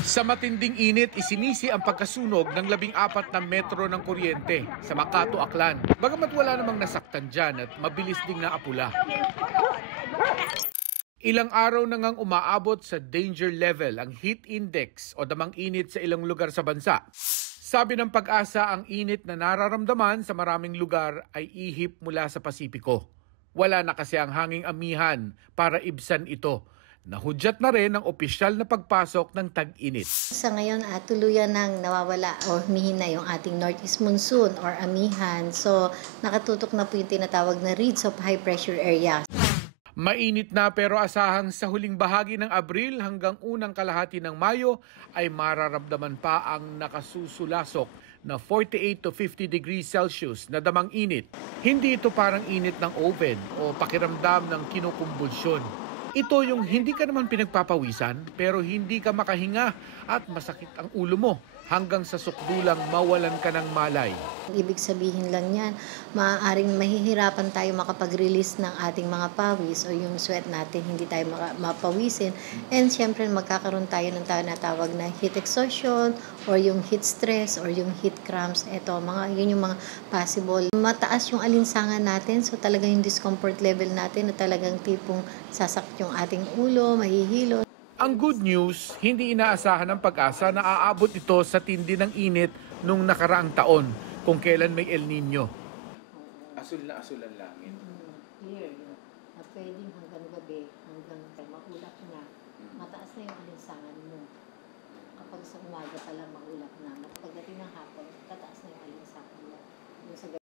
Sa matinding init, isinisi ang pagkasunog ng 14 na metro ng kuryente sa Makato, Aklan. Bagamat wala namang nasaktan dyan at mabilis ding naapula. Ilang araw na ngang umaabot sa danger level ang heat index o damang init sa ilang lugar sa bansa. Sabi ng Pag-asa, ang init na nararamdaman sa maraming lugar ay ihip mula sa Pasipiko. Wala na kasi ang hanging amihan para ibsan ito. Nahudyat na rin ang opisyal na pagpasok ng tag-init. Sa ngayon, tuluyan nang nawawala o humihina yung ating northeast monsoon or amihan. So, nakatutok na po yung tinatawag na reeds of high pressure area. Mainit na pero asahang sa huling bahagi ng Abril hanggang unang kalahati ng Mayo ay mararamdaman pa ang nakasusulasok na 48 to 50 degrees Celsius na damang init. Hindi ito parang init ng oven o pakiramdam ng kinukumbulsyon. Ito yung hindi ka naman pinagpapawisan pero hindi ka makahinga at masakit ang ulo mo hanggang sa sukdulang mawalan ka ng malay. Ibig sabihin lang yan, maaaring mahihirapan tayo makapag-release ng ating mga pawis o yung sweat natin, hindi tayo mapawisin. And syempre magkakaroon tayo ng tinatawag na heat exhaustion or yung heat stress or yung heat cramps. Yun yung mga possible. Mataas yung alinsangan natin, so talagang yung discomfort level natin na talagang tipong sasakit yung ating ulo, mahihilo. Ang good news, hindi inaasahan ng Pag-asa na aabot ito sa tindi ng init nung nakaraang taon kung kailan may El Nino. Asul na asul ang langit. Clear. Na pwedeng hanggang gabi, hanggang maulap na. Mataas na yung alinsangan mo. Kapag sa umaga pa lang maulap na. Pagdating ng hapon, tataas na yung alinsangan mo.